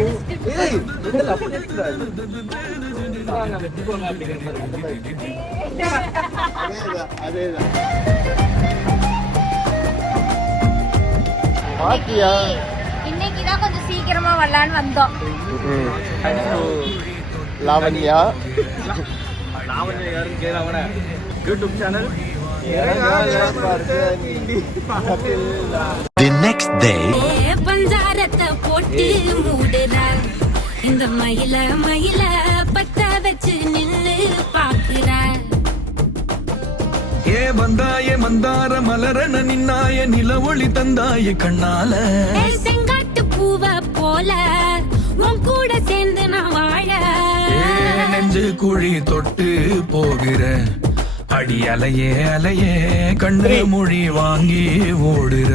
ஏய் இதெல்லாம் அப்படி இருக்கக்கூடாது. அதேதான் பாத்தியா இன்னைக்குதான் கொஞ்சம் சீக்கிரமா வரலான்னு வந்தோம். லாவண்யா யாருன்னு கேட்கலாம் YouTube channel. The next day பஞ்சாரத்தை போட்டு மூடுற இந்த மயில மயில பத்த வச்சு நின்னு பாக்குற. ஏ வந்தாய மந்தார மலரன நின்னாய நில ஒளி தந்தாய கண்ணால. செங்காட்டு பூவ போல உன் கூட சேர்ந்து நான் வாழ. நெஞ்சு குழி தொட்டு போகிற அடி அலையே அலையே கண்ணு மொழி வாங்கி ஓடுற.